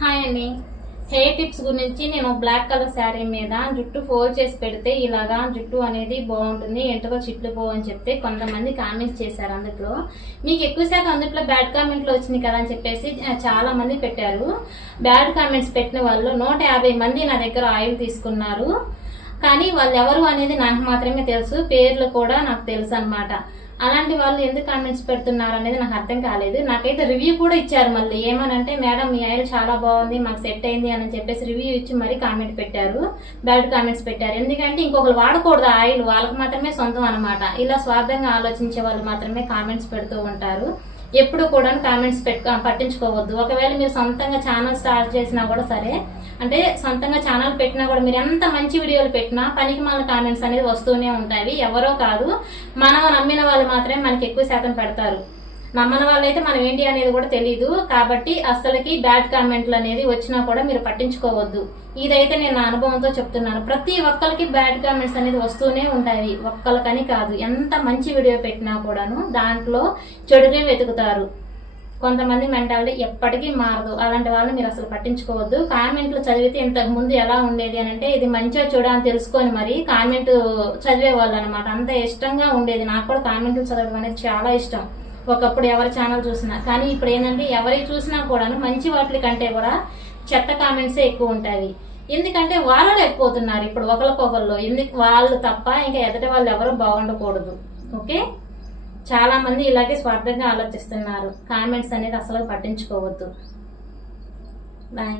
Hi అండి. Hair tips గురించి నేను బ్లాక్ కలర్ శారీ మీద జుట్టు ఫోల్డ్ చేసి పెడితే ఇలాగా జుట్టు అనేది బాగుంటుంది ఎంటగా చిట్లు పోవు అని చెప్తే కొంతమంది కామెంట్స్ చేశారు అందులో. మీకు ఎక్కువ శాతం అందులో బ్యాడ్ కామెంట్లు వచ్చినాయి కదా అని చెప్పేసి చాలా మంది పెట్టారు. బ్యాడ్ కామెంట్స్ పెట్టిన వాళ్ళు నూట యాభై మంది నా దగ్గర ఆయిల్ తీసుకున్నారు. కానీ వాళ్ళు ఎవరు అనేది నాకు మాత్రమే తెలుసు పేర్లు కూడా నాకు తెలుసు అన్నమాట. అలాంటి వాళ్ళు ఎందుకు కామెంట్స్ పెడుతున్నారు అనేది నాకు అర్థం కాలేదు. నాకైతే రివ్యూ కూడా ఇచ్చారు మళ్ళీ. ఏమనంటే మేడం మీ ఆయిల్ చాలా బాగుంది మాకు సెట్ అయింది అని చెప్పేసి రివ్యూ ఇచ్చి మరీ కామెంట్ పెట్టారు. బ్యాడ్ కామెంట్స్ పెట్టారు. ఎందుకంటే ఇంకొకరు వాడకూడదు ఆయిల్. వాళ్ళకి మాత్రమే సొంతం అనమాట ఇలా స్వార్థంగా ఆలోచించే వాళ్ళు మాత్రమే కామెంట్స్ పెడుతూ ఉంటారు. ఎప్పుడు కూడా కామెంట్స్ పెట్టుకో పట్టించుకోవద్దు. ఒకవేళ మీరు సొంతంగా ఛానల్ స్టార్ట్ చేసినా కూడా సరే అంటే సొంతంగా ఛానల్ పెట్టినా కూడా మీరు ఎంత మంచి వీడియోలు పెట్టినా పనికి మన కామెంట్స్ అనేది వస్తూనే ఉంటాయి. ఎవరో కాదు మనం నమ్మిన వాళ్ళు మాత్రమే మనకి ఎక్కువ శాతం పెడతారు. నమ్మని వాళ్ళైతే మనం ఏంటి అనేది కూడా తెలియదు కాబట్టి అస్సలకి బ్యాడ్ కామెంట్లు అనేది వచ్చినా కూడా మీరు పట్టించుకోవద్దు. ఇదైతే నేను నా అనుభవంతో చెప్తున్నాను. ప్రతి ఒక్కరికి బ్యాడ్ కామెంట్స్ అనేది వస్తూనే ఉంటాయి. ఒక్కరికని కాదు. ఎంత మంచి వీడియో పెట్టినా కూడాను దాంట్లో చెడునే వెతుకుతారు. కొంతమంది మెంటాలిటీ ఎప్పటికీ మారదు. అలాంటి వాళ్ళని మీరు అసలు పట్టించుకోవద్దు. కామెంట్లు చదివితే ఇంతకు ముందు ఎలా ఉండేది అని అంటే ఇది మంచిగా చూడ అని తెలుసుకొని మరి కామెంట్ చదివేవాళ్ళు అనమాట అంత ఇష్టంగా ఉండేది. నాకు కూడా కామెంట్లు చదవడం అనేది చాలా ఇష్టం. ఒకప్పుడు ఎవరి ఛానల్ చూసినా. కానీ ఇప్పుడు ఏంటంటే ఎవరి చూసినా కూడాను మంచి వాటి కంటే కూడా చెత్త కామెంట్సే ఎక్కువ ఉంటాయి. ఎందుకంటే వాళ్ళు లేకపోతున్నారు ఇప్పుడు ఒకరికొకళ్ళు ఎందుకు వాళ్ళు తప్ప ఇంకా ఎదటి వాళ్ళు ఎవరు బాగుండకూడదు. ఓకే? చాలా మంది ఇలాగే స్వార్థంగా ఆలోచిస్తున్నారు. కామెంట్స్ అనేది అసలు పట్టించుకోవద్దు. బాయ్